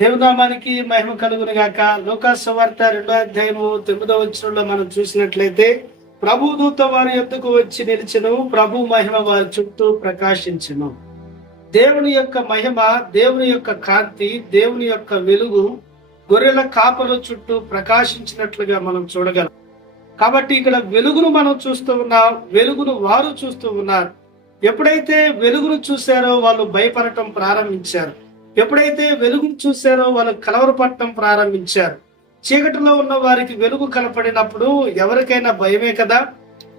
దేవనామానికి మహిమ కలుగును గాక లోకాసు రెండో అధ్యాయము తొమ్మిదో వచ్చినలో మనం చూసినట్లయితే ప్రభు దూత వారి ఎద్దుకు వచ్చి నిలిచను ప్రభు మహిమ వారి చుట్టూ ప్రకాశించను. దేవుని యొక్క మహిమ దేవుని యొక్క కాంతి దేవుని యొక్క వెలుగు గొర్రెల కాపల చుట్టూ ప్రకాశించినట్లుగా మనం చూడగలం. కాబట్టి ఇక్కడ వెలుగును మనం చూస్తూ ఉన్నాం వెలుగును వారు చూస్తూ ఉన్నారు. ఎప్పుడైతే వెలుగును చూశారో వాళ్ళు భయపడటం ప్రారంభించారు. ఎప్పుడైతే వెలుగును చూశారో వాళ్ళు కలవరపడటం ప్రారంభించారు. చీకటిలో ఉన్న వారికి వెలుగు కనపడినప్పుడు ఎవరికైనా భయమే కదా?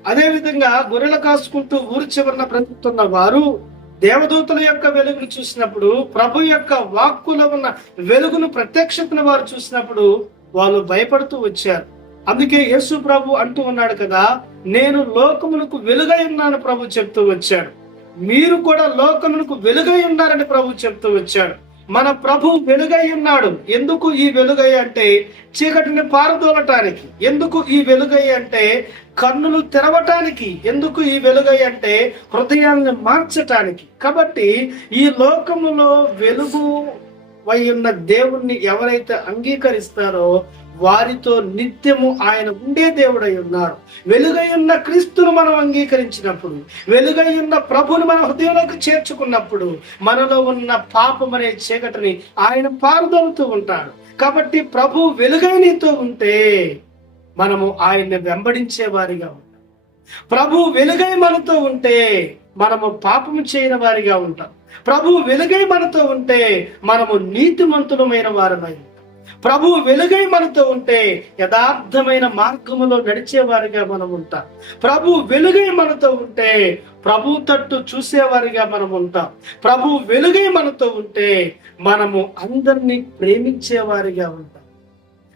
అదే విధంగా గొర్రెలు కాసుకుంటూ ఊరు చివరన బ్రతుకుతున్న వారు దేవదూతల యొక్క వెలుగును చూసినప్పుడు ప్రభు యొక్క వాక్కులో ఉన్న వెలుగును ప్రత్యక్షతను వారు చూసినప్పుడు వాళ్ళు భయపడుతూ వచ్చారు. అందుకే యేసు ప్రభు అంటూ ఉన్నాడు కదా నేను లోకములకు వెలుగై ఉన్నాను ప్రభు చెప్తూ వచ్చాడు. మీరు కూడా లోకములకు వెలుగై ఉన్నారని ప్రభు చెప్తూ వచ్చాడు. మన ప్రభు వెలుగై ఉన్నాడు. ఎందుకు ఈ వెలుగై అంటే చీకటిని పారదోలటానికి. ఎందుకు ఈ వెలుగై అంటే కన్నులు తెరవటానికి. ఎందుకు ఈ వెలుగై అంటే హృదయాన్ని మార్చటానికి. కాబట్టి ఈ లోకములో వెలుగు వై ఉన్న దేవుణ్ణి ఎవరైతే అంగీకరిస్తారో వారితో నిత్యము ఆయన ఉండే దేవుడై ఉన్నాడు వెలుగై ఉన్న క్రీస్తును మనం అంగీకరించినప్పుడు వెలుగై ఉన్న ప్రభుని మన హృదయంలోకి చేర్చుకున్నప్పుడు మనలో ఉన్న పాపం అనే చీకటిని ఆయన పారుదలుతూ ఉంటాడు. కాబట్టి ప్రభు వెలుగై నీతో ఉంటే మనము ఆయన్ని వెంబడించే వారిగా ఉంటాం. ప్రభు వెలుగై మనతో ఉంటే మనము పాపము చేయని వారిగా ఉంటాం. ప్రభు వెలుగై మనతో ఉంటే మనము నీతిమంతులమైన వారమై ఉంటాం. ప్రభు వెలుగై మనతో ఉంటే యథార్థమైన మార్గములో నడిచేవారిగా మనం ఉంటాం. ప్రభు వెలుగై మనతో ఉంటే ప్రభు తట్టు చూసేవారిగా మనం ఉంటాం. ప్రభు వెలుగై మనతో ఉంటే మనము అందరినీ ప్రేమించేవారిగా ఉంటాం.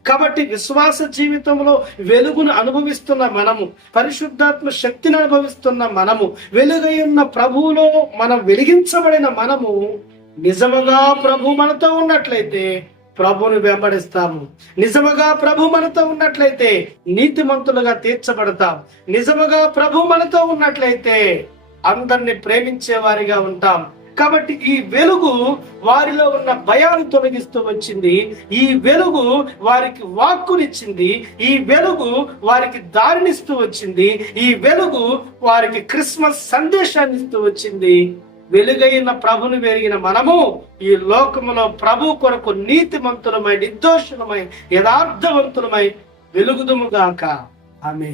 కాబట్టి విశ్వాస జీవితంలో వెలుగును అనుభవిస్తున్న మనము పరిశుద్ధాత్మ శక్తిని అనుభవిస్తున్న మనము వెలుగై ఉన్న ప్రభువులో మనం వెలిగించబడిన మనము నిజముగా ప్రభు మనతో ఉన్నట్లయితే ప్రభుని వెంబడిస్తాము. నిజముగా ప్రభు మనతో ఉన్నట్లయితే నీతిమంతులుగా తీర్చబడతాం. నిజముగా ప్రభు మనతో ఉన్నట్లయితే అందరిని ప్రేమించే వారిగా ఉంటాం. కాబట్టి ఈ వెలుగు వారిలో ఉన్న భయాన్ని తొలగిస్తూ వచ్చింది. ఈ వెలుగు వారికి వాక్కునిచ్చింది. ఈ వెలుగు వారికి దారినిస్తూ వచ్చింది. ఈ వెలుగు వారికి క్రిస్మస్ సందేశాన్ని ఇస్తూ వచ్చింది. వెలుగైన ప్రభుని పెరిగిన మనము ఈ లోకములో ప్రభు కొరకు నీతిమంతులమై నిర్దోషులమై యథార్థవంతులమై వెలుగుదుముగాక ఆమె